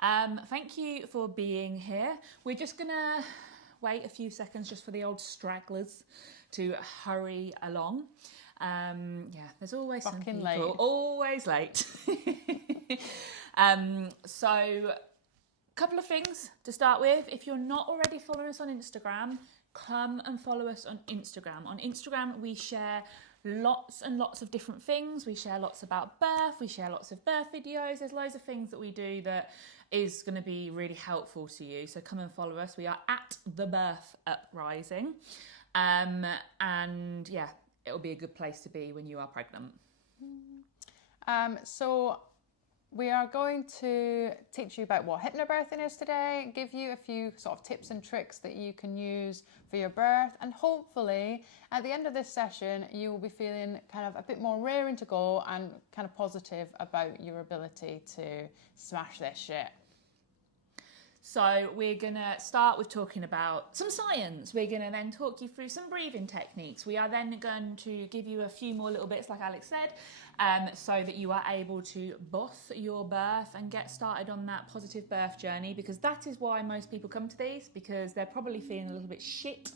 Hi, thank you for being here. We're just gonna wait a few seconds just for the old stragglers to hurry along. There's always some Fucking people, late. always late. So couple of things to start with. If you're not already following us on Instagram, come and follow us on Instagram. On Instagram, we share lots and lots of different things. We share lots about birth. We share lots of birth videos. There's loads of things that we do that is going to be really helpful to you. So come and follow us. We are at The Birth Uprising. And yeah, it'll be a good place to be when you are pregnant. So we are going to teach you about what hypnobirthing is today, give you a few sort of tips and tricks that you can use for your birth, and hopefully at the end of this session you will be feeling kind of a bit more raring to go and kind of positive about your ability to smash this shit. So we're going to start with talking about some science. We're going to then talk you through some breathing techniques. We are then going to give you a few more little bits, like Alex said, so that you are able to boss your birth and get started on that positive birth journey, because that is why most people come to these, because they're probably feeling a little bit shit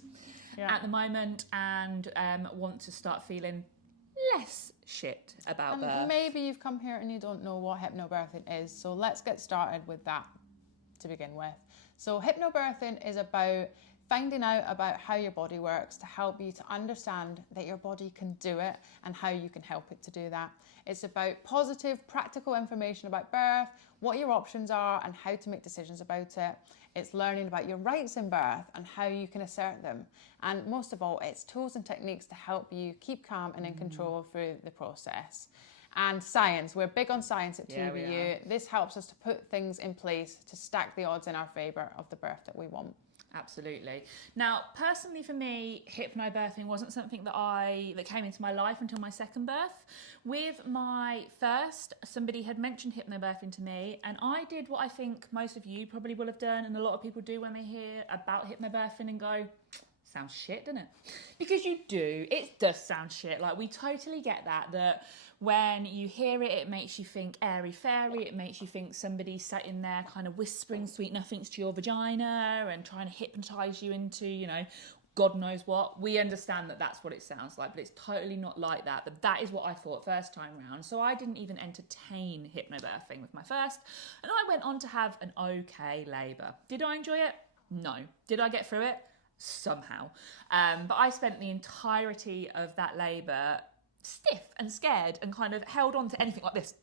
at the moment and want to start feeling less shit about birth. Maybe you've come here and you don't know what hypnobirthing is, so let's get started with that to begin with. So hypnobirthing is about finding out about how your body works to help you to understand that your body can do it and how you can help it to do that. It's about positive, practical information about birth, what your options are and how to make decisions about it. It's learning about your rights in birth and how you can assert them. And most of all, it's tools and techniques to help you keep calm and in control through the process. And science, we're big on science at TBU. This helps us to put things in place to stack the odds in our favour of the birth that we want. Absolutely. Now, personally for me, hypnobirthing wasn't something that came into my life until my second birth. With my first, somebody had mentioned hypnobirthing to me, and I did what I think most of you probably will have done, and a lot of people do when they hear about hypnobirthing and go, sounds shit, doesn't it? Because you do. It does sound shit. Like, we totally get that when you hear it, it makes you think airy-fairy. It makes you think somebody sat in there kind of whispering sweet nothings to your vagina and trying to hypnotise you into, God knows what. We understand that that's what it sounds like, but it's totally not like that. But that is what I thought first time round. So I didn't even entertain hypnobirthing with my first. And I went on to have an okay labour. Did I enjoy it? No. Did I get through it? Somehow. But I spent the entirety of that labour stiff and scared and kind of held on to anything like this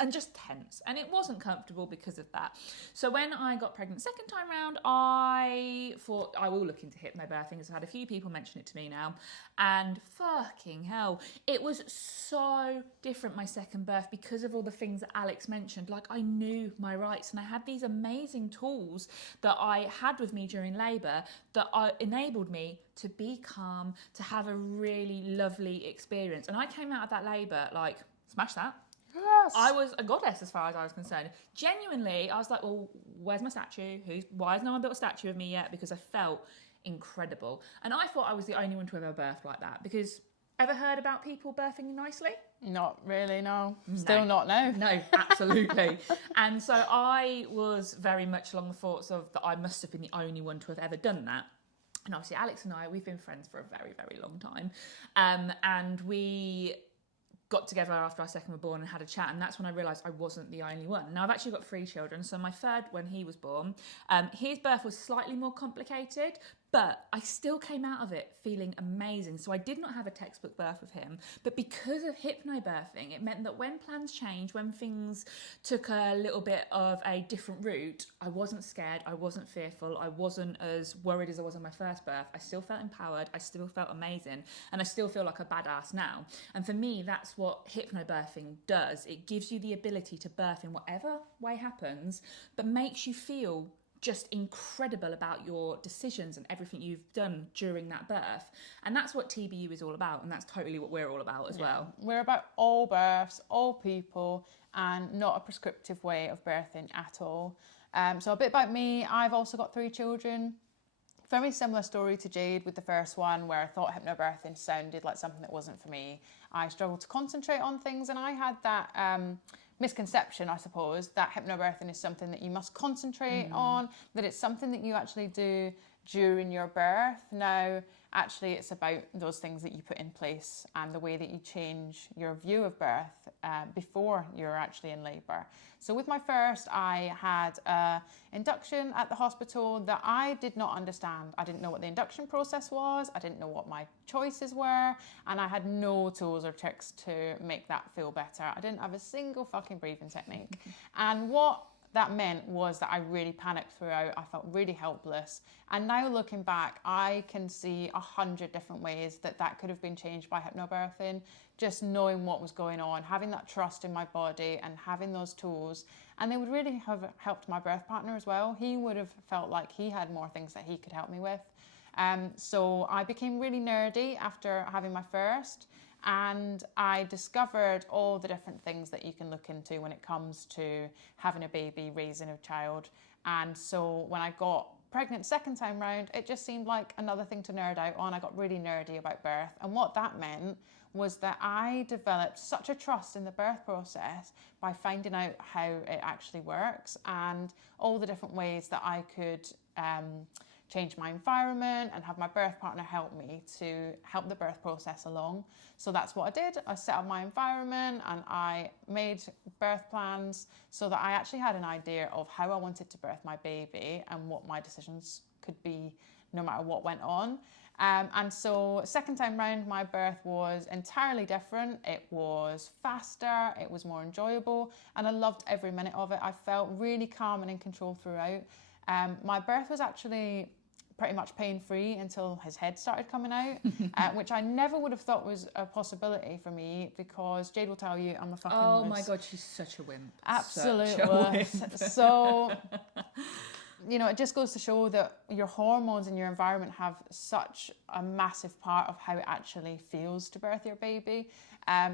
and just tense, and it wasn't comfortable because of that. So when I got pregnant second time round, I thought I will look into hypnobirthing, because I've had a few people mention it to me now, and fucking hell, it was so different my second birth because of all the things that Alex mentioned. Like, I knew my rights and I had these amazing tools that I had with me during labour that enabled me to be calm, to have a really lovely experience. And I came out of that labour like, smash that. Yes. I was a goddess as far as I was concerned. Genuinely, I was like, well, where's my statue? Why has no one built a statue of me yet? Because I felt incredible. And I thought I was the only one to ever birth like that. Because, ever heard about people birthing nicely? Not really, no. Still not now. No, absolutely. And so I was very much along the thoughts of that I must have been the only one to have ever done that. And obviously Alex and I, we've been friends for a very, very long time. And we got together after our second were born and had a chat, and that's when I realised I wasn't the only one. Now, I've actually got 3 children, so my third, when he was born, his birth was slightly more complicated, but I still came out of it feeling amazing. So I did not have a textbook birth with him, but because of hypnobirthing, it meant that when plans changed, when things took a little bit of a different route, I wasn't scared, I wasn't fearful, I wasn't as worried as I was on my first birth. I still felt empowered, I still felt amazing, and I still feel like a badass now. And for me, that's what hypnobirthing does. It gives you the ability to birth in whatever way happens, but makes you feel just incredible about your decisions and everything you've done during that birth. And that's what TBU is all about, and that's totally what we're all about as well. We're about all births, all people, and not a prescriptive way of birthing at all. So a bit about me, I've also got 3 children. Very similar story to Jade with the first one, where I thought hypnobirthing sounded like something that wasn't for me. I struggled to concentrate on things, and I had that misconception, I suppose, that hypnobirthing is something that you must concentrate on, that it's something that you actually do during your birth. Now, actually, it's about those things that you put in place and the way that you change your view of birth before you're actually in labour. So with my first, I had an induction at the hospital that I did not understand. I didn't know what the induction process was. I didn't know what my choices were. And I had no tools or tricks to make that feel better. I didn't have a single fucking breathing technique. And what that meant was that I really panicked throughout. I felt really helpless. And now looking back, I can see 100 different ways that that could have been changed by hypnobirthing. Just knowing what was going on, having that trust in my body and having those tools. And they would really have helped my birth partner as well. He would have felt like he had more things that he could help me with. So I became really nerdy after having my first. And I discovered all the different things that you can look into when it comes to having a baby, raising a child. And so when I got pregnant second time round, it just seemed like another thing to nerd out on. I got really nerdy about birth. And what that meant was that I developed such a trust in the birth process by finding out how it actually works and all the different ways that I could change my environment and have my birth partner help me to help the birth process along. So that's what I did. I set up my environment and I made birth plans so that I actually had an idea of how I wanted to birth my baby and what my decisions could be no matter what went on. And so second time round, my birth was entirely different. It was faster, it was more enjoyable, and I loved every minute of it. I felt really calm and in control throughout. My birth was actually pretty much pain-free until his head started coming out, which I never would have thought was a possibility for me because Jade will tell you I'm a fucking Oh wuss. my God, she's such a wimp. Absolute Such a wuss. wimp. So, you know, it just goes to show that your hormones and your environment have such a massive part of how it actually feels to birth your baby.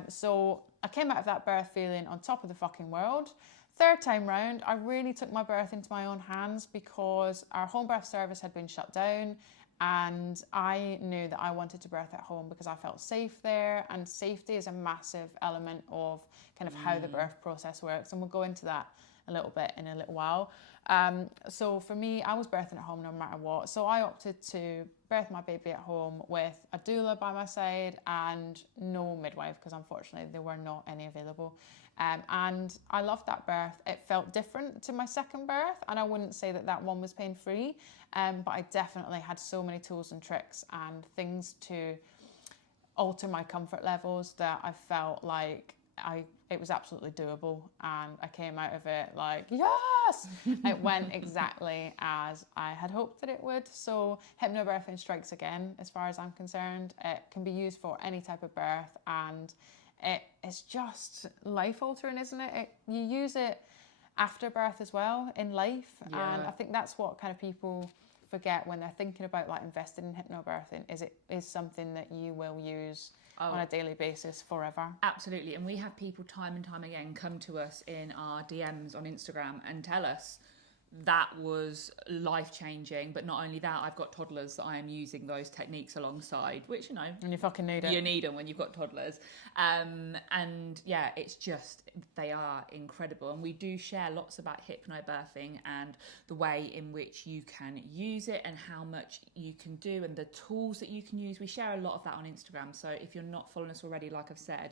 So I came out of that birth feeling on top of the fucking world. Third time round, I really took my birth into my own hands because our home birth service had been shut down and I knew that I wanted to birth at home because I felt safe there, and safety is a massive element of kind of how the birth process works, and we'll go into that a little bit in a little while. So for me, I was birthing at home no matter what. So I opted to birth my baby at home with a doula by my side and no midwife because unfortunately there were not any available. And I loved that birth. It felt different to my second birth, and I wouldn't say that that one was pain-free, but I definitely had so many tools and tricks and things to alter my comfort levels that I felt like it was absolutely doable, and I came out of it like, yes! It went exactly as I had hoped that it would. So hypnobirthing strikes again, as far as I'm concerned. It can be used for any type of birth, and it's just life-altering, isn't it? You use it after birth as well in life, and I think that's what kind of people forget when they're thinking about like investing in hypnobirthing. It is something that you will use on a daily basis forever. Absolutely. And we have people time and time again come to us in our DMs on Instagram and tell us that was life-changing. But not only that, I've got toddlers that I am using those techniques alongside, which, you know, And you fucking need it. You need them when you've got toddlers. And yeah, it's just, they are incredible. And we do share lots about hypnobirthing and the way in which you can use it and how much you can do and the tools that you can use. We share a lot of that on Instagram. So if you're not following us already, like I've said,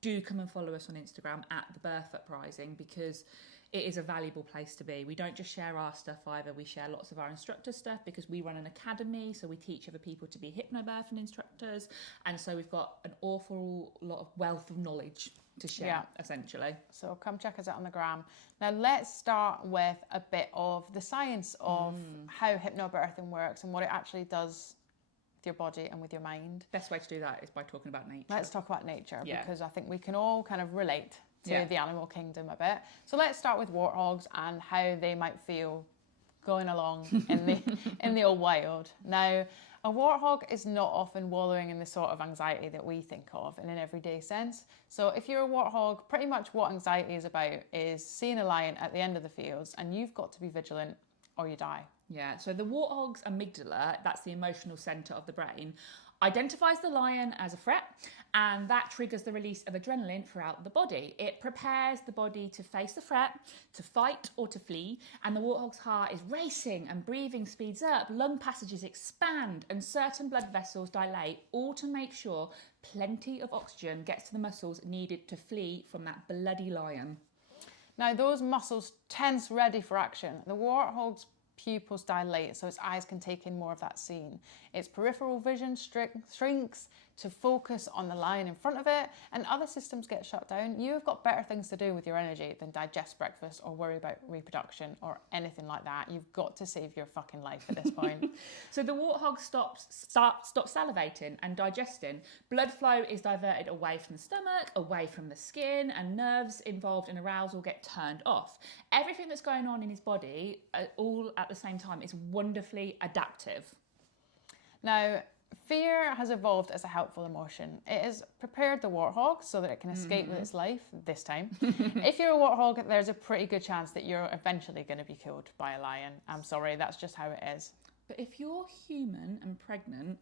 do come and follow us on Instagram at The Birth Uprising, because it is a valuable place to be. We don't just share our stuff either. We share lots of our instructor stuff because we run an academy, so we teach other people to be hypnobirthing instructors. And so we've got an awful lot of wealth of knowledge to share, essentially. So come check us out on the gram. Now let's start with a bit of the science of how hypnobirthing works and what it actually does with your body and with your mind. Best way to do that is by talking about nature. Let's talk about nature, because I think we can all kind of relate to the animal kingdom a bit. So let's start with warthogs and how they might feel going along in the old wild. Now, a warthog is not often wallowing in the sort of anxiety that we think of in an everyday sense. So if you're a warthog, pretty much what anxiety is about is seeing a lion at the end of the fields and you've got to be vigilant or you die. Yeah, so the warthog's amygdala, that's the emotional centre of the brain, identifies the lion as a threat and that triggers the release of adrenaline throughout the body. It prepares the body to face the threat, to fight or to flee, and the warthog's heart is racing and breathing speeds up, lung passages expand, and certain blood vessels dilate, all to make sure plenty of oxygen gets to the muscles needed to flee from that bloody lion. Now, those muscles tense, ready for action. The warthog's pupils dilate so its eyes can take in more of that scene. Its peripheral vision shrinks to focus on the lion in front of it, and other systems get shut down. You have got better things to do with your energy than digest breakfast or worry about reproduction or anything like that. You've got to save your fucking life at this point. So the warthog stops salivating and digesting. Blood flow is diverted away from the stomach, away from the skin, and nerves involved in arousal get turned off. Everything that's going on in his body, all at the same time, is wonderfully adaptive. Now, fear has evolved as a helpful emotion. It has prepared the warthog so that it can escape with its life, this time. If you're a warthog, there's a pretty good chance that you're eventually going to be killed by a lion. I'm sorry, that's just how it is. But if you're human and pregnant,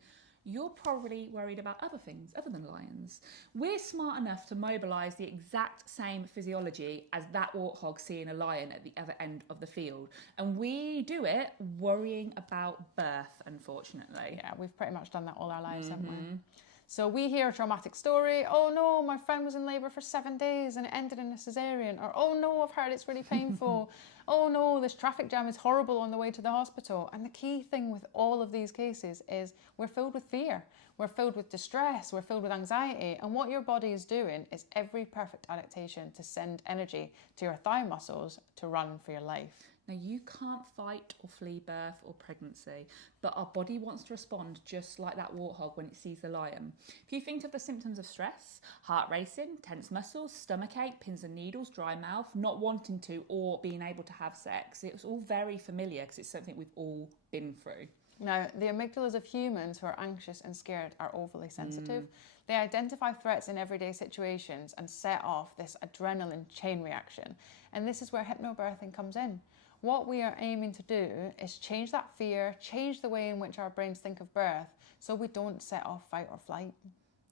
you're probably worried about other things other than lions. We're smart enough to mobilise the exact same physiology as that warthog seeing a lion at the other end of the field. And we do it worrying about birth, unfortunately. Yeah, we've pretty much done that all our lives, haven't we? So we hear a traumatic story. Oh no, my friend was in labour for 7 days and it ended in a cesarean. Or, oh no, I've heard it's really painful. Oh no, this traffic jam is horrible on the way to the hospital. And the key thing with all of these cases is we're filled with fear. We're filled with distress. We're filled with anxiety. And what your body is doing is every perfect adaptation to send energy to your thigh muscles to run for your life. Now, you can't fight or flee birth or pregnancy, but our body wants to respond just like that warthog when it sees the lion. If you think of the symptoms of stress, heart racing, tense muscles, stomachache, pins and needles, dry mouth, not wanting to or being able to have sex, it's all very familiar because it's something we've all been through. Now, the amygdalas of humans who are anxious and scared are overly sensitive. They identify threats in everyday situations and set off this adrenaline chain reaction. And this is where hypnobirthing comes in. What we are aiming to do is change that fear, change the way in which our brains think of birth so we don't set off fight or flight.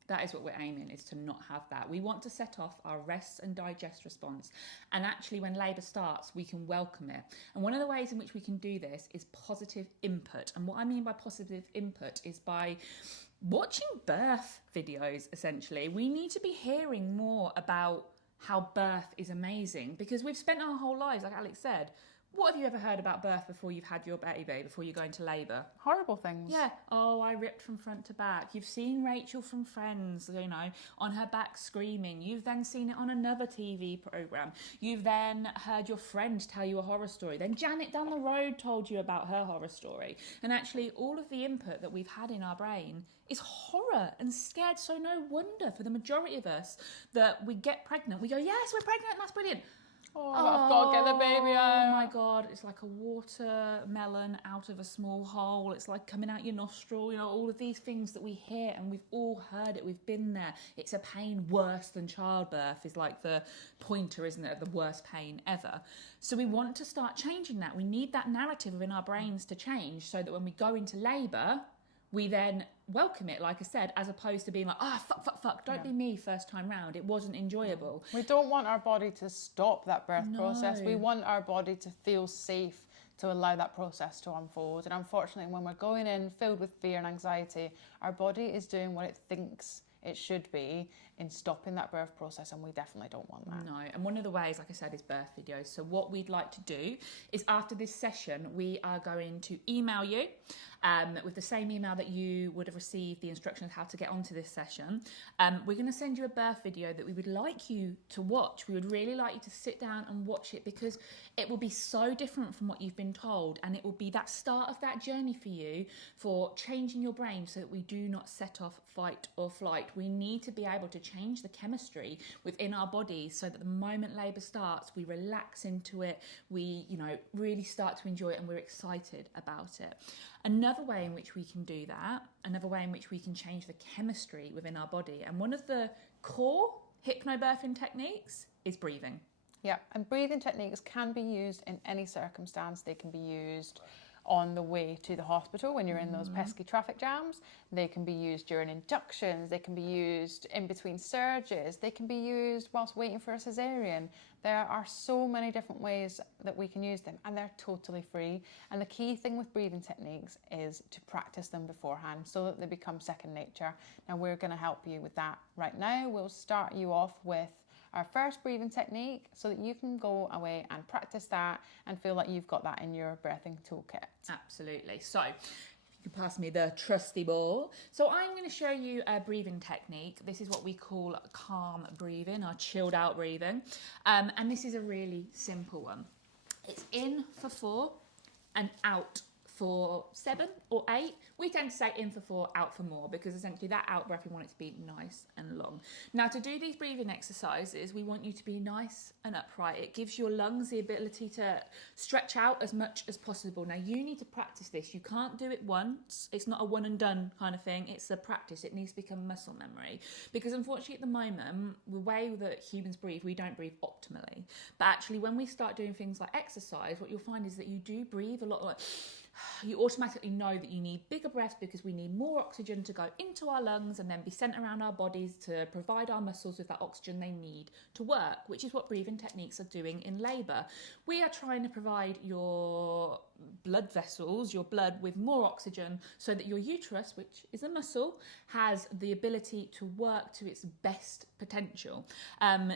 That is what we're aiming, is to not have that. We want to set off our rest and digest response. And actually, when labour starts, we can welcome it. And one of the ways in which we can do this is positive input. And what I mean by positive input is by watching birth videos, essentially. We need to be hearing more about how birth is amazing, because we've spent our whole lives, like Alex said, what have you ever heard about birth before you've had your baby, before you go into labour? Horrible things. Yeah. Oh, I ripped from front to back. You've seen Rachel from Friends, you know, on her back screaming. You've then seen it on another TV programme. You've then heard your friend tell you a horror story. Then Janet down the road told you about her horror story. And actually, all of the input that we've had in our brain is horror and scared. So no wonder for the majority of us that we get pregnant. We go, yes, we're pregnant. That's brilliant. Oh, I've got to get the baby out. Oh my God, it's like a watermelon out of a small hole. It's like coming out your nostril, you know, all of these things that we hear, and we've all heard it, we've been there. It's a pain worse than childbirth is like the pointer, isn't it, of the worst pain ever. So we want to start changing that. We need that narrative within our brains to change so that when we go into labour, we then welcome it, like I said, as opposed to being like, fuck, don't be me first time round. It wasn't enjoyable. We don't want our body to stop that birth process. We want our body to feel safe to allow that process to unfold. And unfortunately, when we're going in filled with fear and anxiety, our body is doing what it thinks it should be in stopping that birth process, and we definitely don't want that. No, and one of the ways, like I said, is birth videos. So what we'd like to do is after this session, we are going to email you with the same email that you would have received the instructions how to get onto this session. We're going to send you a birth video that we would like you to watch. We would really like you to sit down and watch it, because it will be so different from what you've been told, and it will be that start of that journey for you for changing your brain so that we do not set off fight or flight. We need to be able to change the chemistry within our bodies so that the moment labour starts, we relax into it, we, you know, really start to enjoy it, and we're excited about it. Another way in which we can do that, another way in which we can change the chemistry within our body, and one of the core hypnobirthing techniques is breathing. Yeah, and breathing techniques can be used in any circumstance. They can be used on the way to the hospital when you're in those pesky traffic jams. They can be used during inductions, they can be used in between surges, they can be used whilst waiting for a cesarean. There are so many different ways that we can use them, and they're totally free. And the key thing with breathing techniques is to practice them beforehand so that they become second nature. Now we're going to help you with that right now. We'll start you off with our first breathing technique so that you can go away and practice that and feel like you've got that in your birthing toolkit. Absolutely. So you can pass me the trusty ball. So I'm going to show you a breathing technique. This is what we call calm breathing, or chilled out breathing. And this is a really simple one. It's in for 4 and out for 7 or 8. We tend to say in for 4, out for more, because essentially that out breath, we want it to be nice and long. Now, to do these breathing exercises, we want you to be nice and upright. It gives your lungs the ability to stretch out as much as possible. Now, you need to practice this. You can't do it once. It's not a one and done kind of thing. It's a practice. It needs to become muscle memory, because unfortunately at the moment, the way that humans breathe, we don't breathe optimally. But actually, when we start doing things like exercise, what you'll find is that you do breathe a lot like... You automatically know that you need bigger breaths, because we need more oxygen to go into our lungs and then be sent around our bodies to provide our muscles with that oxygen they need to work, which is what breathing techniques are doing in labour. We are trying to provide your blood vessels, your blood, with more oxygen so that your uterus, which is a muscle, has the ability to work to its best potential.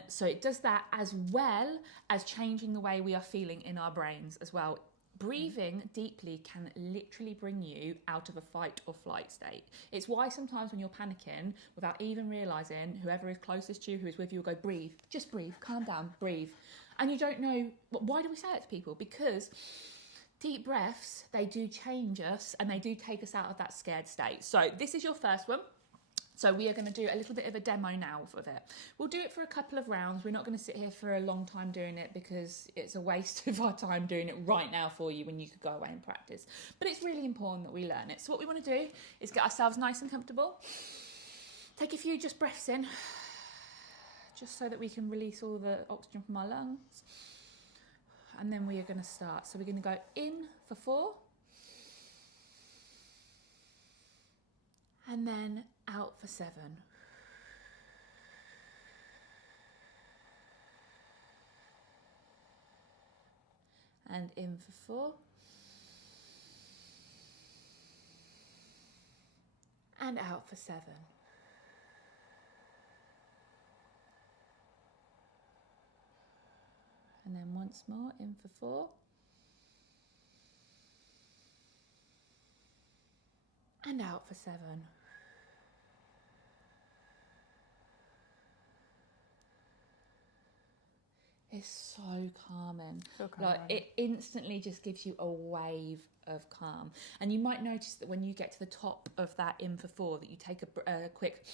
So it does that, as well as changing the way we are feeling in our brains as well. Breathing deeply can literally bring you out of a fight or flight state. It's why sometimes when you're panicking, without even realising, whoever is closest to you, who is with you, will go, breathe, just breathe, calm down, breathe. And you don't know, why do we say it to people? Because deep breaths, they do change us and they do take us out of that scared state. So this is your first one. So we are going to do a little bit of a demo now of it. We'll do it for a couple of rounds. We're not going to sit here for a long time doing it, because it's a waste of our time doing it right now for you when you could go away and practice. But it's really important that we learn it. So what we want to do is get ourselves nice and comfortable. Take a few just breaths in, just so that we can release all the oxygen from our lungs. And then we are going to start. So we're going to go in for 4. And then out for 7. And in for 4. And out for 7. And then once more, in for 4. And out for 7. It's so calming. So calming. Like, it instantly just gives you a wave of calm. And you might notice that when you get to the top of that in for 4, that you take a quick,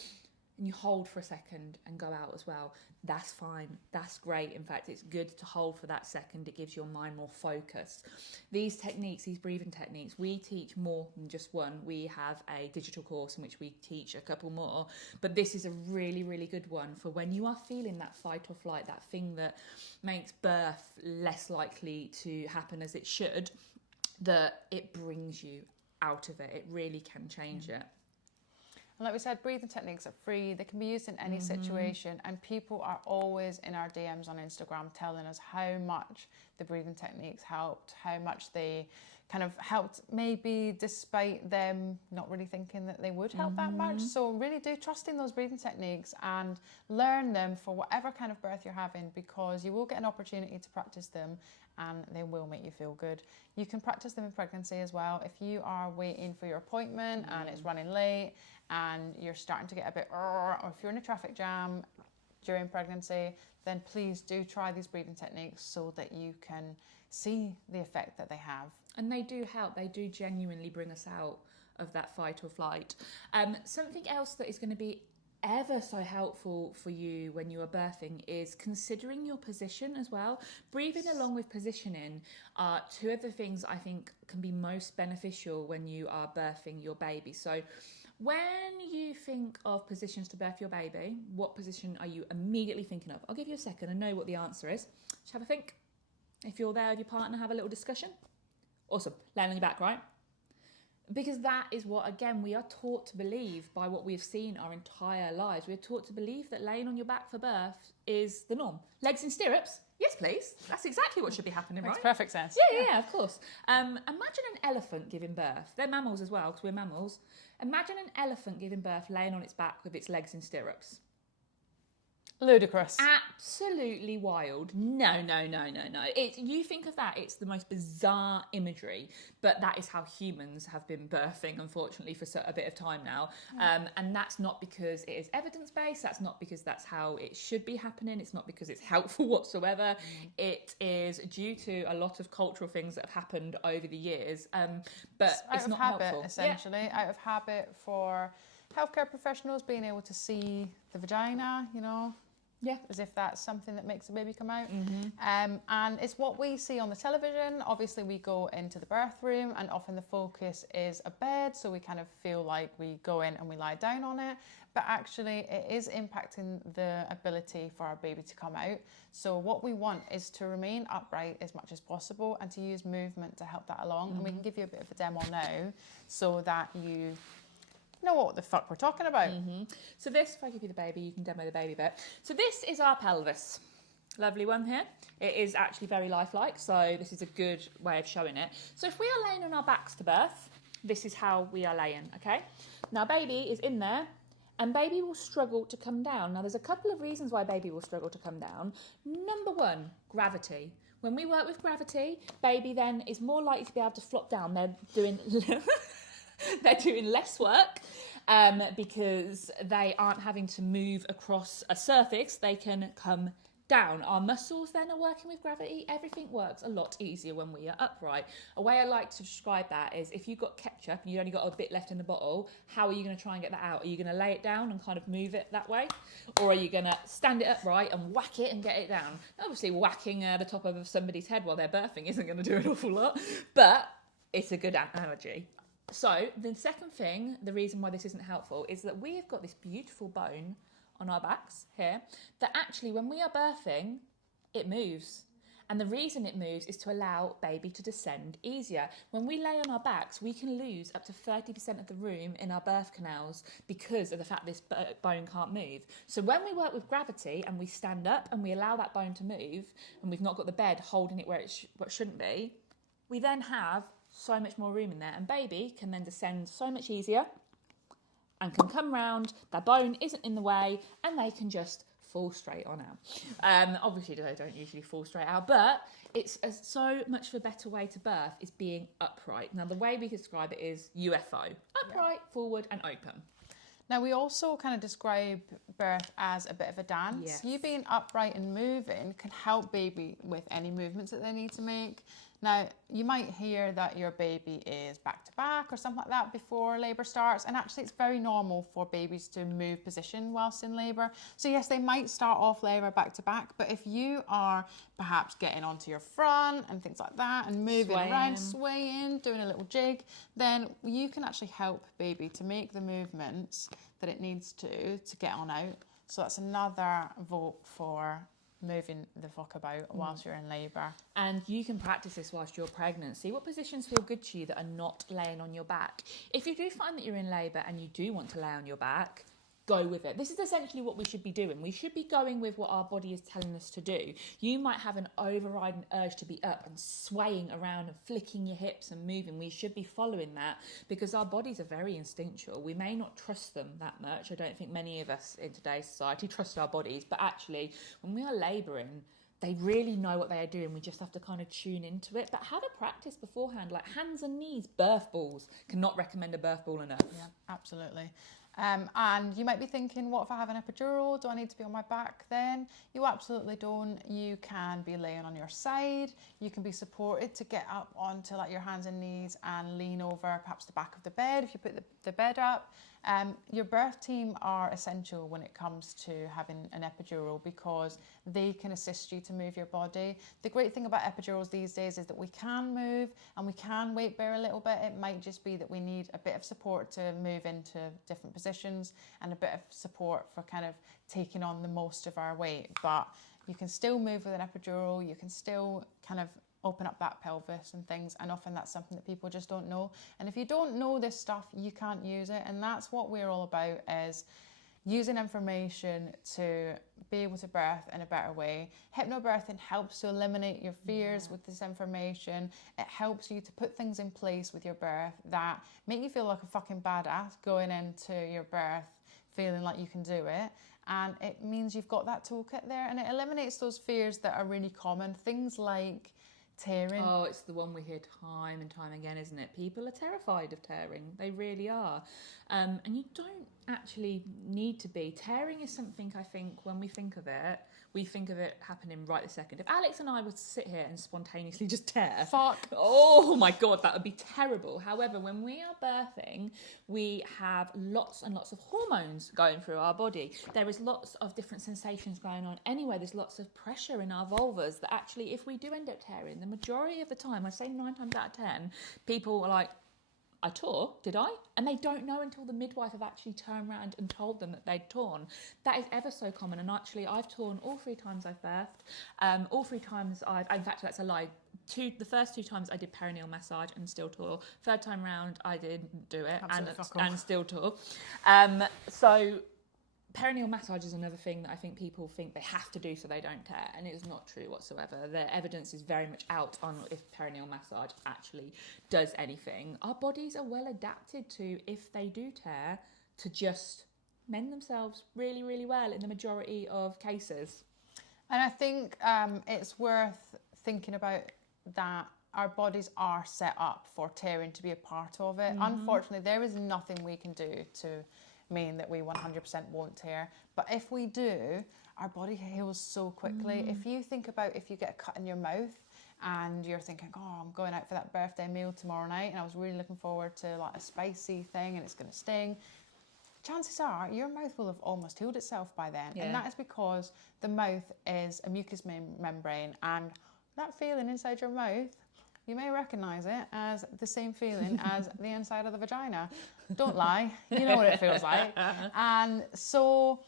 and you hold for a second and go out as well. That's fine. That's great. In fact, it's good to hold for that second. It gives your mind more focus. These techniques, these breathing techniques, we teach more than just one. We have a digital course in which we teach a couple more, but this is a really, really good one for when you are feeling that fight or flight, that thing that makes birth less likely to happen as it should, that it brings you out of it. It really can change it. And like we said, breathing techniques are free. They can be used in any situation. And people are always in our DMs on Instagram telling us how much the breathing techniques helped, how much they kind of helped, maybe despite them not really thinking that they would help that much. So really do trust in those breathing techniques and learn them for whatever kind of birth you're having, because you will get an opportunity to practice them and they will make you feel good. You can practice them in pregnancy as well. If you are waiting for your appointment and it's running late and you're starting to get a bit, or if you're in a traffic jam during pregnancy, then please do try these breathing techniques so that you can see the effect that they have. And they do help. They do genuinely bring us out of that fight or flight. Something else that is going to be ever so helpful for you when you are birthing is considering your position as well. Breathing along with positioning are two of the things I think can be most beneficial when you are birthing your baby. So when you think of positions to birth your baby, what position are you immediately thinking of? I'll give you a second and know what the answer is. Just have a think. If you're there with your partner, have a little discussion. Awesome. Laying on your back, right? Because that is what, again, we are taught to believe by what we've seen our entire lives. We're taught to believe that laying on your back for birth is the norm. Legs in stirrups? Yes, please. That's exactly what should be happening, right? Makes perfect sense. Yeah, of course. Imagine an elephant giving birth. They're mammals as well, because we're mammals. Imagine an elephant giving birth laying on its back with its legs in stirrups. Ludicrous. Absolutely wild. No. You think of that, it's the most bizarre imagery, but that is how humans have been birthing, unfortunately, for a bit of time now. And that's not because it is evidence-based. That's not because that's how it should be happening. It's not because it's helpful whatsoever. It is due to a lot of cultural things that have happened over the years. But it's not out of habit, helpful. essentially. Yeah. Out of habit for healthcare professionals being able to see the vagina, you know. Yeah. As if that's something that makes a baby come out. And it's what we see on the television. Obviously, we go into the birth room and often the focus is a bed. So we kind of feel like we go in and we lie down on it. But actually, it is impacting the ability for our baby to come out. So what we want is to remain upright as much as possible and to use movement to help that along. And we can give you a bit of a demo now so that you know what the fuck we're talking about. So this, if I give you the baby, you can demo the baby bit. So this is our pelvis. Lovely one here. It is actually very lifelike, so this is a good way of showing it. So if we are laying on our backs to birth, this is how we are laying, okay? Now baby is in there, and baby will struggle to come down. Now there's a couple of reasons why baby will struggle to come down. Number one, gravity. When we work with gravity, baby then is more likely to be able to flop down. They're doing less work because they aren't having to move across a surface. They can come down. Our muscles then are working with gravity. Everything works a lot easier when we are upright. A way I like to describe that is if you've got ketchup and you've only got a bit left in the bottle, how are you going to try and get that out? Are you going to lay it down and kind of move it that way? Or are you going to stand it upright and whack it and get it down? Obviously, whacking the top of somebody's head while they're birthing isn't going to do an awful lot, but it's a good analogy. So the second thing, the reason why this isn't helpful, is that we have got this beautiful bone on our backs here that actually when we are birthing, it moves. And the reason it moves is to allow baby to descend easier. When we lay on our backs, we can lose up to 30% of the room in our birth canals because of the fact this bone can't move. So when we work with gravity and we stand up and we allow that bone to move, and we've not got the bed holding it where it shouldn't be, we then have so much more room in there, and baby can then descend so much easier and can come round, their bone isn't in the way, and they can just fall straight on out. Obviously they don't usually fall straight out, but it's so much of a better way to birth is being upright. Now the way we describe it is UFO, upright, forward and open. Now we also kind of describe birth as a bit of a dance. Yes. You being upright and moving can help baby with any movements that they need to make. Now, you might hear that your baby is back to back or something like that before labour starts, and actually it's very normal for babies to move position whilst in labour. So yes, they might start off labour back to back, but if you are perhaps getting onto your front and things like that and moving around, swaying, doing a little jig, then you can actually help baby to make the movements that it needs to get on out. So that's another vote for moving the fuck about whilst you're in labour. And you can practice this whilst you're pregnant. See what positions feel good to you that are not laying on your back. If you do find that you're in labour and you do want to lay on your back, go with it. This is essentially what we should be doing. We should be going with what our body is telling us to do. You might have an overriding urge to be up and swaying around and flicking your hips and moving. We should be following that because our bodies are very instinctual. We may not trust them that much. I don't think many of us in today's society trust our bodies, but actually when we are labouring, they really know what they are doing. We just have to kind of tune into it. But have a practice beforehand, like hands and knees, birth balls. Cannot recommend a birth ball enough. Yeah, absolutely. And you might be thinking, what if I have an epidural? Do I need to be on my back then? You absolutely don't. You can be laying on your side. You can be supported to get up onto like your hands and knees and lean over perhaps the back of the bed if you put the bed up. Your birth team are essential when it comes to having an epidural because they can assist you to move your body. The great thing about epidurals these days is that we can move and we can weight bear a little bit. It might just be that we need a bit of support to move into different positions and a bit of support for kind of taking on the most of our weight. But you can still move with an epidural. You can still kind of open up that pelvis and things, and often that's something that people just don't know. And if you don't know this stuff, you can't use it, and that's what we're all about, is using information to be able to birth in a better way. Hypnobirthing helps to eliminate your fears with this information. It helps you to put things in place with your birth that make you feel like a fucking badass going into your birth, feeling like you can do it. And it means you've got that toolkit there, and it eliminates those fears that are really common. Things like tearing. Oh, it's the one we hear time and time again, isn't it? People are terrified of tearing. They really are. And you don't actually need to be. Tearing is something, I think, when we think of it, we think of it happening right this second. If Alex and I were to sit here and spontaneously just tear, Fuck. oh my God, that would be terrible. However, when we are birthing, we have lots and lots of hormones going through our body. There is lots of different sensations going on anyway. There's lots of pressure in our vulvas that actually, if we do end up tearing, the majority of the time, I say 9 times out of 10, people are like, I tore, did I? And they don't know until the midwife have actually turned around and told them that they'd torn. That is ever so common. And actually, I've torn all 3 times I've birthed. All 3 times in fact, that's a lie. The first 2 times I did perineal massage and still tore. Third time round, I didn't do it and still tore. So perineal massage is another thing that I think people think they have to do so they don't tear, and it is not true whatsoever. The evidence is very much out on if perineal massage actually does anything. Our bodies are well adapted to, if they do tear, to just mend themselves really, really well in the majority of cases. And I think it's worth thinking about that our bodies are set up for tearing to be a part of it. Unfortunately, there is nothing we can do to mean that we 100% won't tear. But if we do, our body heals so quickly. If you think about if you get a cut in your mouth and you're thinking, oh, I'm going out for that birthday meal tomorrow night and I was really looking forward to like a spicy thing and it's going to sting, chances are your mouth will have almost healed itself by then. And that is because the mouth is a mucous membrane, and that feeling inside your mouth, you may recognise it as the same feeling as the inside of the vagina. Don't lie, you know what it feels like. And so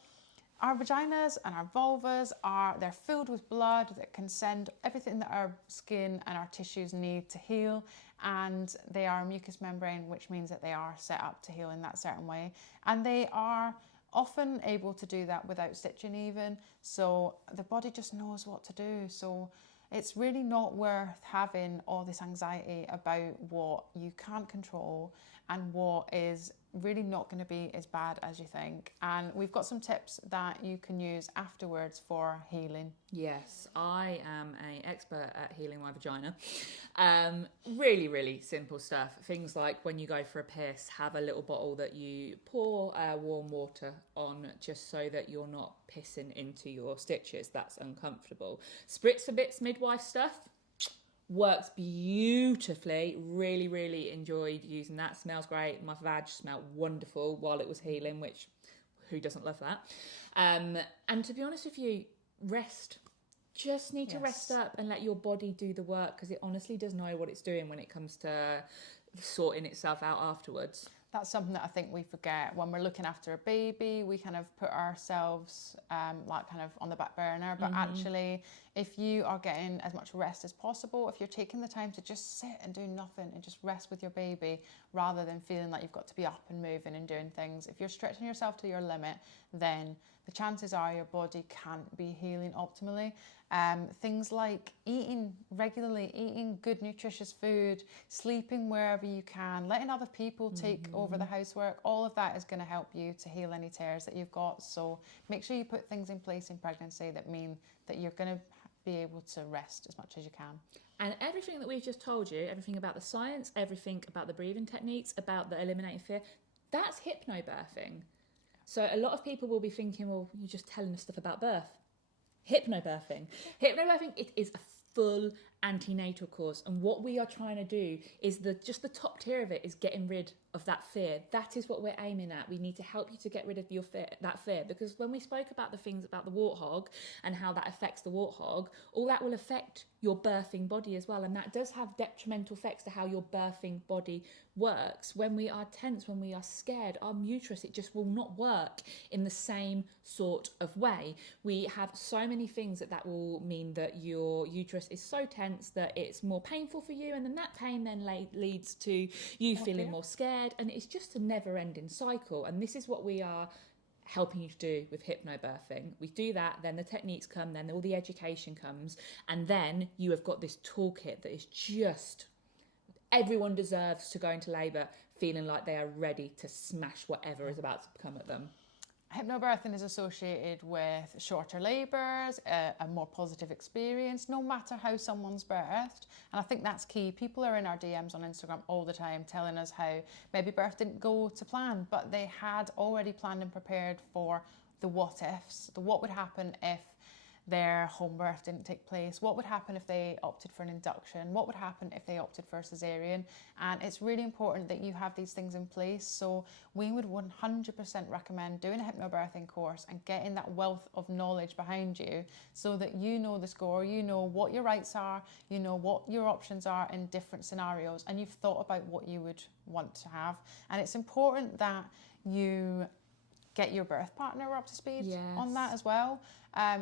our vaginas and our vulvas they're filled with blood that can send everything that our skin and our tissues need to heal. And they are a mucous membrane, which means that they are set up to heal in that certain way. And they are often able to do that without stitching even. So the body just knows what to do. So it's really not worth having all this anxiety about what you can't control and what is really not going to be as bad as you think. And we've got some tips that you can use afterwards for healing. Yes, I am an expert at healing my vagina. Really, really simple stuff. Things like when you go for a piss, have a little bottle that you pour warm water on just so that you're not pissing into your stitches. That's uncomfortable. Spritzer bits midwife stuff works beautifully. Really, really enjoyed using that. Smells great. My vag smelled wonderful while it was healing, which who doesn't love that? And to be honest with you, rest. Just need to rest up and let your body do the work, because it honestly does know what it's doing when it comes to sorting itself out afterwards. That's something that I think we forget when we're looking after a baby. We kind of put ourselves like kind of on the back burner, but actually if you are getting as much rest as possible, if you're taking the time to just sit and do nothing and just rest with your baby rather than feeling like you've got to be up and moving and doing things, if you're stretching yourself to your limit, then the chances are your body can't be healing optimally. Things like eating regularly, eating good nutritious food, sleeping wherever you can, letting other people take over the housework, all of that is going to help you to heal any tears that you've got. So make sure you put things in place in pregnancy that mean that you're going to be able to rest as much as you can. And everything that we've just told you, everything about the science, everything about the breathing techniques, about the eliminating fear, that's hypnobirthing. So a lot of people will be thinking, well, you're just telling us stuff about birth. Hypnobirthing. Hypnobirthing, it is a full antenatal course, and what we are trying to do is just the top tier of it is getting rid of that fear. That is what we're aiming at. We need to help you to get rid of that fear, because when we spoke about the things about the warthog and how that affects the warthog, all that will affect your birthing body as well, and that does have detrimental effects to how your birthing body works. When we are tense, when we are scared, our uterus, it just will not work in the same sort of way. We have so many things that will mean that your uterus is so tense intense that it's more painful for you, and then that pain then leads to you feeling more scared, and it's just a never-ending cycle. And this is what we are helping you to do with hypnobirthing. We do that, then the techniques come, then all the education comes, and then you have got this toolkit that is just, everyone deserves to go into labour feeling like they are ready to smash whatever is about to come at them. Hypnobirthing is associated with shorter labours, a more positive experience, no matter how someone's birthed. And I think that's key. People are in our DMs on Instagram all the time telling us how maybe birth didn't go to plan, but they had already planned and prepared for the what ifs, the what would happen if their home birth didn't take place, what would happen if they opted for an induction, what would happen if they opted for a cesarean. And it's really important that you have these things in place. So we would 100% recommend doing a hypnobirthing course and getting that wealth of knowledge behind you so that you know the score, you know what your rights are, you know what your options are in different scenarios, and you've thought about what you would want to have. And it's important that you get your birth partner up to speed on that as well.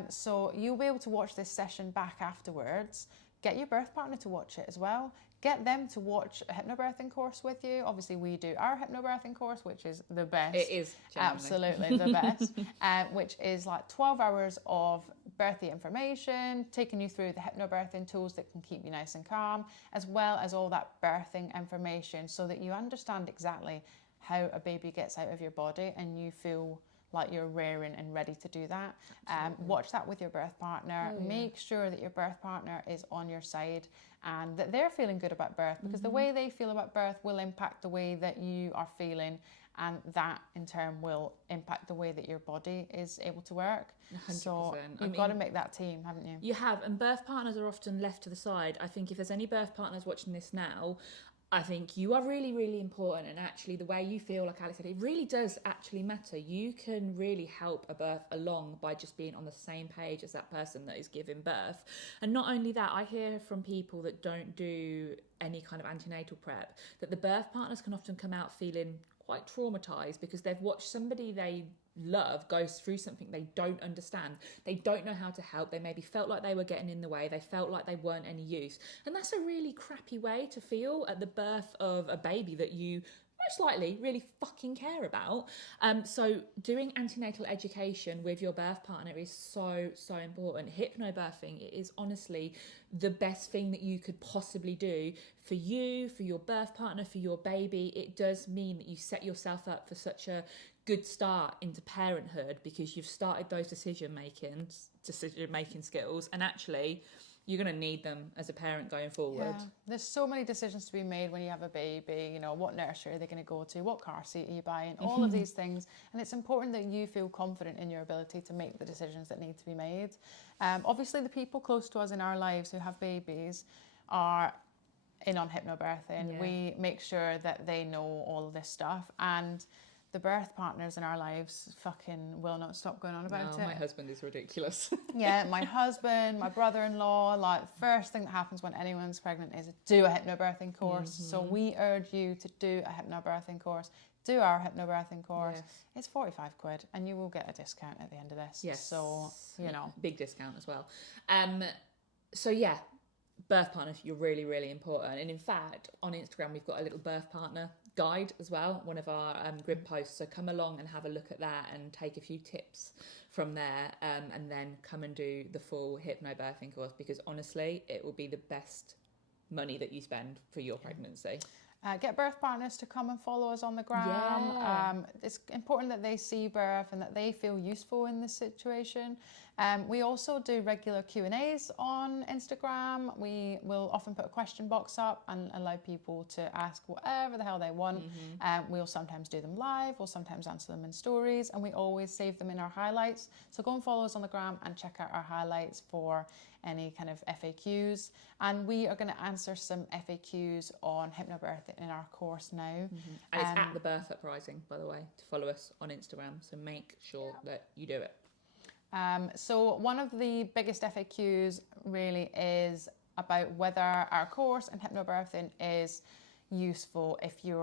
So you'll be able to watch this session back afterwards. Get your birth partner to watch it as well. Get them to watch a hypnobirthing course with you. Obviously, we do our hypnobirthing course, which is the best. It is genuinely. Absolutely the best. Which is like 12 hours of birthy information, taking you through the hypnobirthing tools that can keep you nice and calm, as well as all that birthing information so that you understand exactly how a baby gets out of your body and you feel like you're raring and ready to do that. Watch that with your birth partner. Make sure that your birth partner is on your side and that they're feeling good about birth, because the way they feel about birth will impact the way that you are feeling, and that in turn will impact the way that your body is able to work. 100%. So you've got to make that team, haven't you? You have, and birth partners are often left to the side. I think if there's any birth partners watching this now, I think you are really, really important, and actually the way you feel, like Alex said, it really does actually matter. You can really help a birth along by just being on the same page as that person that is giving birth. And not only that, I hear from people that don't do any kind of antenatal prep that the birth partners can often come out feeling quite traumatized because they've watched somebody they love goes through something they don't understand. They don't know how to help. They maybe felt like they were getting in the way. They felt like they weren't any use. And that's a really crappy way to feel at the birth of a baby that you most likely really fucking care about. So doing antenatal education with your birth partner is so, so important. Hypnobirthing is honestly the best thing that you could possibly do for you, for your birth partner, for your baby. It does mean that you set yourself up for such a good start into parenthood because you've started those decision making skills, and actually you're going to need them as a parent going forward. Yeah. There's so many decisions to be made when you have a baby. You know, what nursery are they going to go to? What car seat are you buying? All of these things. And it's important that you feel confident in your ability to make the decisions that need to be made. Obviously, the people close to us in our lives who have babies are in on hypnobirthing. Yeah. We make sure that they know all of this stuff. And the birth partners in our lives fucking will not stop going on about it. My husband is ridiculous. Yeah, my husband, my brother-in-law, like first thing that happens when anyone's pregnant is do a hypnobirthing course. So we urge you to do a hypnobirthing course. Do our hypnobirthing course. Yes. It's 45 quid and you will get a discount at the end of this. Yes. So, you know. Big discount as well. So yeah, birth partners, you're really, really important. And in fact, on Instagram, we've got a little birth partner guide as well, one of our grid posts. So come along and have a look at that and take a few tips from there, and then come and do the full hypnobirthing course, because honestly, it will be the best money that you spend for your pregnancy. Get birth partners to come and follow us on the gram. Yeah. It's important that they see birth and that they feel useful in this situation. We also do regular Q&As on Instagram. We will often put a question box up and allow people to ask whatever the hell they want. We'll sometimes do them live, we'll sometimes answer them in stories, and we always save them in our highlights. So go and follow us on the gram and check out our highlights for any kind of FAQs. And we are going to answer some FAQs on hypnobirthing in our course now. And it's at the Birth Uprising, by the way, to follow us on Instagram. So make sure that you do it. So one of the biggest FAQs really is about whether our course in hypnobirthing is useful if you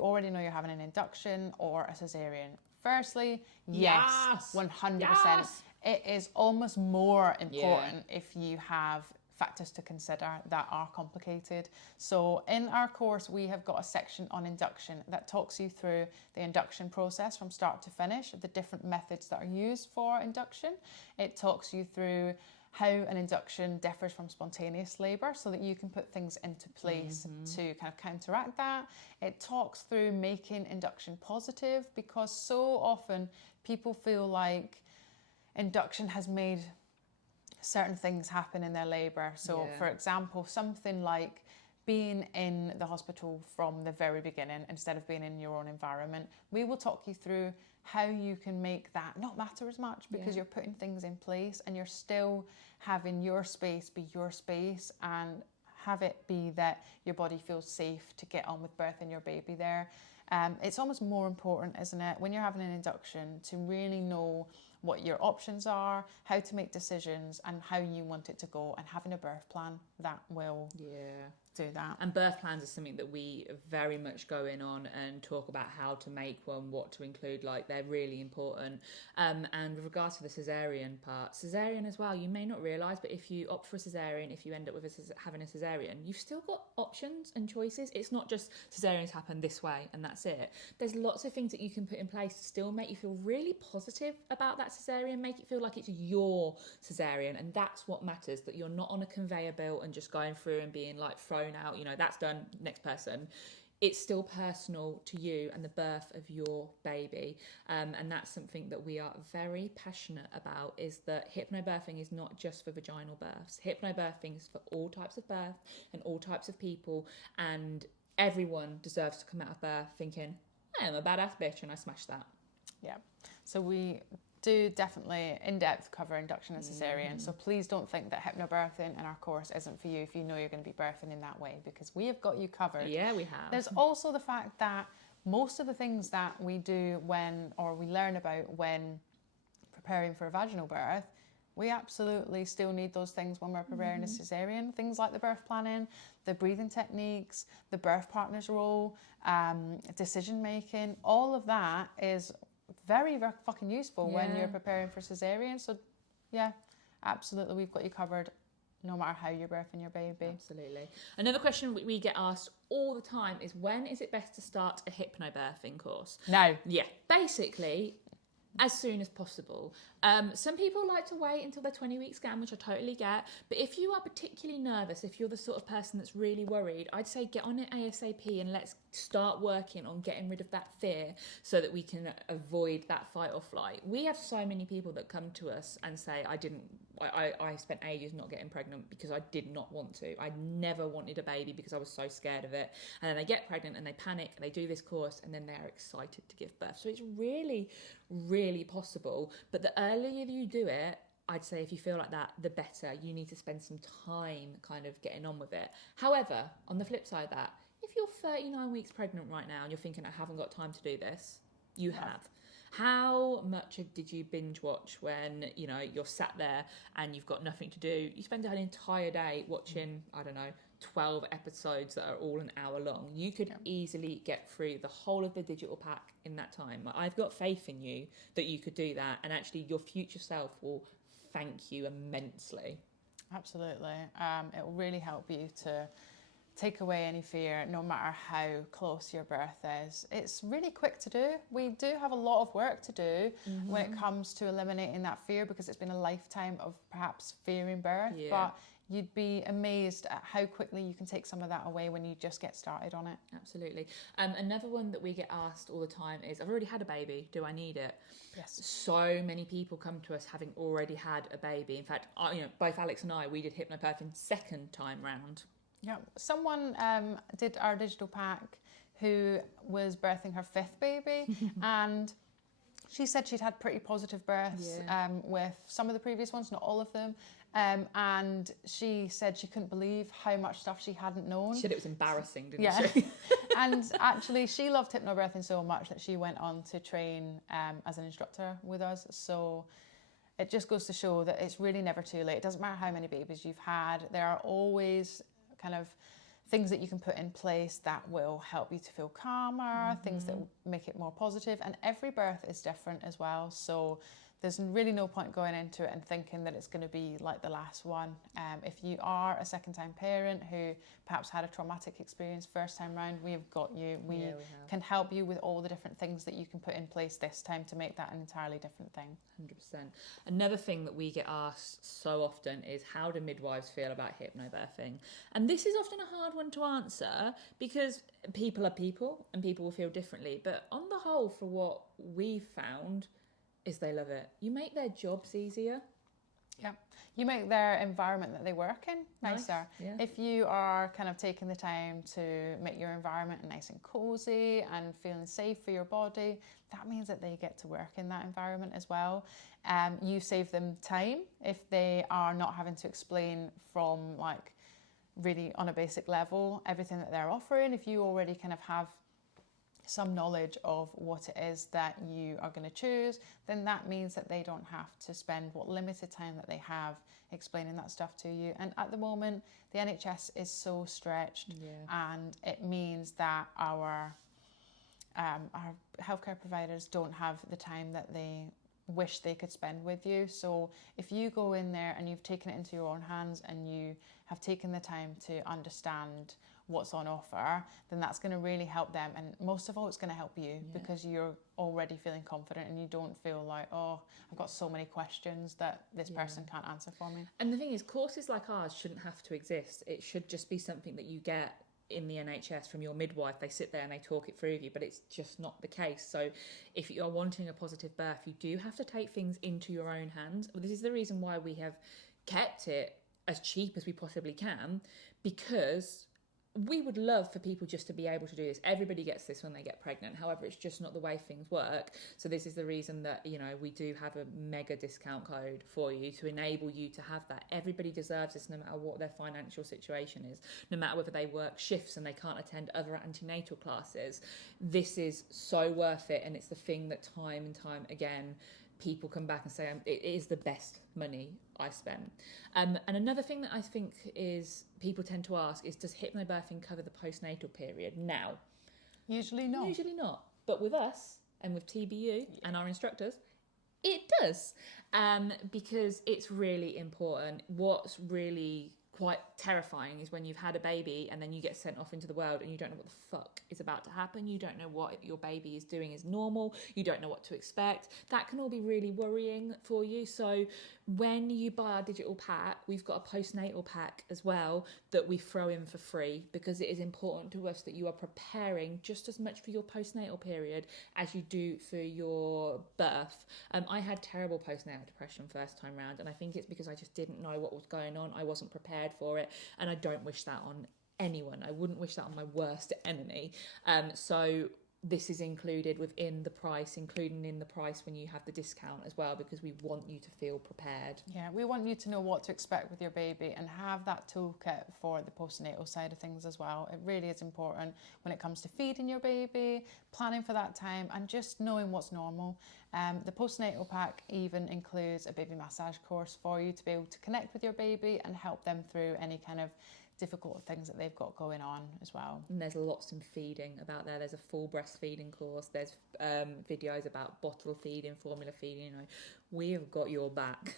already know you're having an induction or a cesarean. Firstly, yes, 100%. Yes. It is almost more important if you have factors to consider that are complicated. So in our course, we have got a section on induction that talks you through the induction process from start to finish, the different methods that are used for induction. It talks you through how an induction differs from spontaneous labour so that you can put things into place to kind of counteract that. It talks through making induction positive, because so often people feel like induction has made certain things happen in their labour. So for example, something like being in the hospital from the very beginning instead of being in your own environment. We will talk you through how you can make that not matter as much, because you're putting things in place and you're still having your space be your space, and have it be that your body feels safe to get on with birthing your baby there. It's almost more important, isn't it, when you're having an induction, to really know what your options are, how to make decisions, and how you want it to go, and having a birth plan that will do that. And birth plans are something that we very much go in on and talk about how to make one, what to include. Like, they're really important. And with regards to the cesarean part, cesarean as well, you may not realise, but if you opt for a cesarean, if you end up with having a cesarean, you've still got options and choices. It's not just cesareans happen this way and that's it. There's lots of things that you can put in place to still make you feel really positive about that cesarean, make it feel like it's your cesarean, and that's what matters, that you're not on a conveyor belt and just going through and being like thrown out, you know, that's done, next person. It's still personal to you and the birth of your baby, and that's something that we are very passionate about, is that hypnobirthing is not just for vaginal births. Hypnobirthing is for all types of birth and all types of people, and everyone deserves to come out of birth thinking, I am a badass bitch and I smashed that. Yeah, so we do definitely in-depth cover induction and cesarean, so please don't think that hypnobirthing in our course isn't for you if you know you're going to be birthing in that way, because we have got you covered. Yeah, we have. There's also the fact that most of the things that we do when, or we learn about when preparing for a vaginal birth, we absolutely still need those things when we're preparing a cesarean. Things like the birth planning, the breathing techniques, the birth partner's role, decision making, all of that is very, very fucking useful when you're preparing for cesarean. So yeah, absolutely, we've got you covered no matter how you're birthing your baby. Absolutely. Another question we get asked all the time is, when is it best to start a hypnobirthing course? No. Yeah, basically as soon as possible. Some people like to wait until their 20-week scan, which I totally get. But if you are particularly nervous, if you're the sort of person that's really worried, I'd say get on it ASAP and let's start working on getting rid of that fear so that we can avoid that fight or flight. We have so many people that come to us and say, I spent ages not getting pregnant because I did not want to. I never wanted a baby because I was so scared of it. And then they get pregnant and they panic and they do this course and then they're excited to give birth. So it's really, really possible. But the earlier you do it, I'd say if you feel like that, the better. You need to spend some time kind of getting on with it. However, on the flip side of that, if you're 39 weeks pregnant right now and you're thinking, I haven't got time to do this, you have. How much did you binge watch when, you know, you're sat there and you've got nothing to do? You spend an entire day watching, I don't know, 12 episodes that are all an hour long. You could easily get through the whole of the digital pack in that time. I've got faith in you that you could do that, and actually your future self will thank you immensely. Absolutely. It will really help you to take away any fear, no matter how close your birth is. It's really quick to do. We do have a lot of work to do when it comes to eliminating that fear, because it's been a lifetime of perhaps fearing birth. But you'd be amazed at how quickly you can take some of that away when you just get started on it. Absolutely. Another one that we get asked all the time is, I've already had a baby, do I need it? Yes. So many people come to us having already had a baby. In fact, both Alex and I, we did hypnobirthing second time round. Yeah, someone did our digital pack who was birthing her fifth baby and she said she'd had pretty positive births with some of the previous ones, not all of them. And she said she couldn't believe how much stuff she hadn't known. She said it was embarrassing, didn't she? And actually she loved hypnobirthing so much that she went on to train as an instructor with us. So it just goes to show that it's really never too late. It doesn't matter how many babies you've had. There are always kind of things that you can put in place that will help you to feel calmer, things that will make it more positive. And every birth is different as well. So there's really no point going into it and thinking that it's going to be like the last one. If you are a second-time parent who perhaps had a traumatic experience first time round, we've got you. We can help you with all the different things that you can put in place this time to make that an entirely different thing. 100%. Another thing that we get asked so often is, how do midwives feel about hypnobirthing? And this is often a hard one to answer because people are people and people will feel differently. But on the whole, for what we've found, is they love it. You make their jobs easier. Yeah, you make their environment that they work in nicer. Yeah. If you are kind of taking the time to make your environment nice and cozy and feeling safe for your body, that means that they get to work in that environment as well. You save them time if they are not having to explain from like really on a basic level everything that they're offering. If you already kind of have some knowledge of what it is that you are going to choose, then that means that they don't have to spend what limited time that they have explaining that stuff to you. And at the moment, the NHS is so stretched, and it means that our healthcare providers don't have the time that they wish they could spend with you. So if you go in there and you've taken it into your own hands and you have taken the time to understand what's on offer, then that's going to really help them, and most of all it's going to help you because you're already feeling confident and you don't feel like, oh, I've got so many questions that this person can't answer for me. And the thing is, courses like ours shouldn't have to exist. It should just be something that you get in the NHS from your midwife. They sit there and they talk it through with you, but it's just not the case. So if you're wanting a positive birth, you do have to take things into your own hands. This is the reason why we have kept it as cheap as we possibly can, because we would love for people just to be able to do this. Everybody gets this when they get pregnant. However, it's just not the way things work. So this is the reason that, you know, we do have a mega discount code for you to enable you to have that. Everybody deserves this, no matter what their financial situation is, no matter whether they work shifts and they can't attend other antenatal classes. This is so worth it. And it's the thing that time and time again, people come back and say, it is the best money I spent. And another thing that I think is people tend to ask is, does hypnobirthing cover the postnatal period? Now, usually not. But with us and with TBU and our instructors, it does, because it's really important. What's really quite terrifying is when you've had a baby and then you get sent off into the world and you don't know what the fuck is about to happen. You don't know what your baby is doing is normal. You don't know what to expect. That can all be really worrying for you. So when you buy our digital pack, we've got a postnatal pack as well that we throw in for free, because it is important to us that you are preparing just as much for your postnatal period as you do for your birth. I had terrible postnatal depression first time round, and I think it's because I just didn't know what was going on. I wasn't prepared for it, and I don't wish that on anyone. I wouldn't wish that on my worst enemy. So this is included within the price, including in the price when you have the discount as well, because we want you to feel prepared. Yeah, we want you to know what to expect with your baby and have that toolkit for the postnatal side of things as well. It really is important when it comes to feeding your baby, planning for that time, and just knowing what's normal. The postnatal pack even includes a baby massage course for you to be able to connect with your baby and help them through any kind of difficult things that they've got going on as well. And there's lots of feeding about there. There's a full breastfeeding course. There's videos about bottle feeding, formula feeding. You know, we have got your back.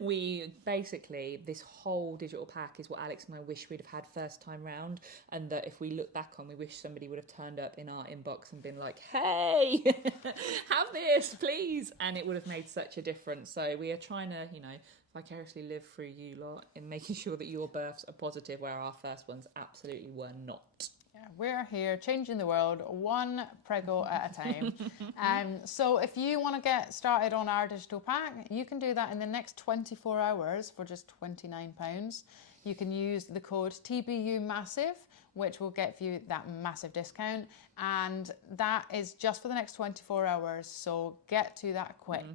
We basically, this whole digital pack is what Alex and I wish we'd have had first time round, and that if we look back on, we wish somebody would have turned up in our inbox and been like, hey, have this please, and it would have made such a difference. So we are trying to, you know, vicariously live through you lot in making sure that your births are positive, where our first ones absolutely were not. Yeah, we're here changing the world one prego at a time. So if you want to get started on our digital pack, you can do that in the next 24 hours for just £29. You can use the code TBUMassive, which will get you that massive discount, and that is just for the next 24 hours, so get to that quick.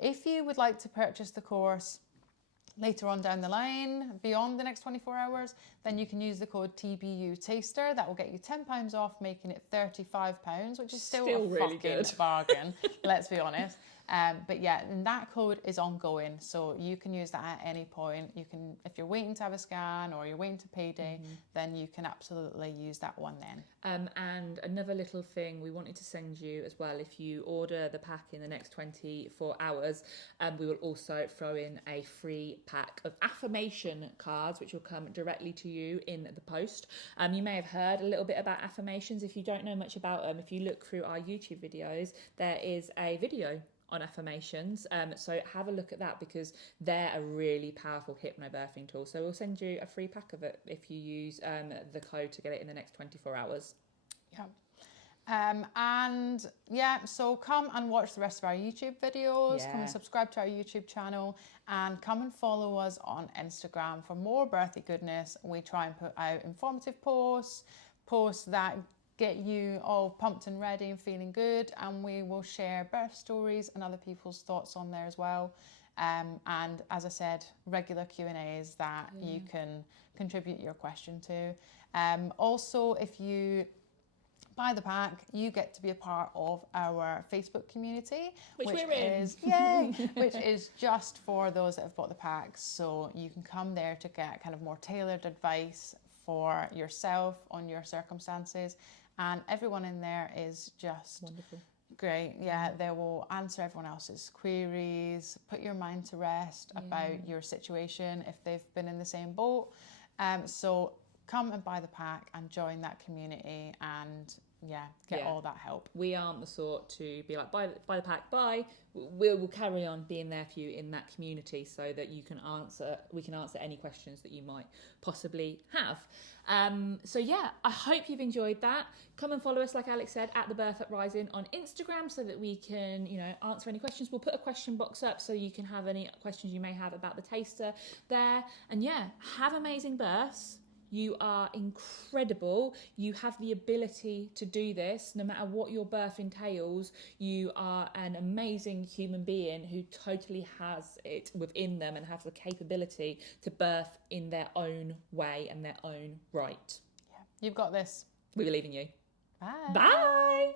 If you would like to purchase the course later on down the line, beyond the next 24 hours, then you can use the code TBU Taster. That will get you £10 off, making it £35, which is still a really fucking good bargain, let's be honest. But yeah, and that code is ongoing, so you can use that at any point. You can, if you're waiting to have a scan or you're waiting to payday, then then you can absolutely use that one then. And another little thing we wanted to send you as well, if you order the pack in the next 24 hours, we will also throw in a free pack of affirmation cards, which will come directly to you in the post. You may have heard a little bit about affirmations. If you don't know much about them, if you look through our YouTube videos, there is a video on affirmations, so have a look at that, because they're a really powerful hypnobirthing tool. So we'll send you a free pack of it if you use the code to get it in the next 24 hours. And yeah, so come and watch the rest of our YouTube videos, come and subscribe to our YouTube channel, and come and follow us on Instagram for more birthy goodness. We try and put out informative posts that get you all pumped and ready and feeling good, and we will share birth stories and other people's thoughts on there as well. And as I said, regular Q&As that you can contribute your question to. Also, if you buy the pack, you get to be a part of our Facebook community, which is which is just for those that have bought the pack. So you can come there to get kind of more tailored advice for yourself on your circumstances, and everyone in there is just wonderful. Great. Yeah, they will answer everyone else's queries, put your mind to rest about your situation if they've been in the same boat. So come and buy the pack and join that community, and get all that help. We aren't the sort to be like, buy the pack, bye. We'll carry on being there for you in that community, so that we can answer any questions that you might possibly have. So yeah, I hope you've enjoyed that. Come and follow us, like Alex said, at The Birth Uprising on Instagram, so that we can, answer any questions. We'll put a question box up so you can have any questions you may have about the taster there. And yeah, have amazing births. You are incredible. You have the ability to do this. No matter what your birth entails, you are an amazing human being who totally has it within them and has the capability to birth in their own way and their own right. Yeah, you've got this. We believe in you. Bye. Bye.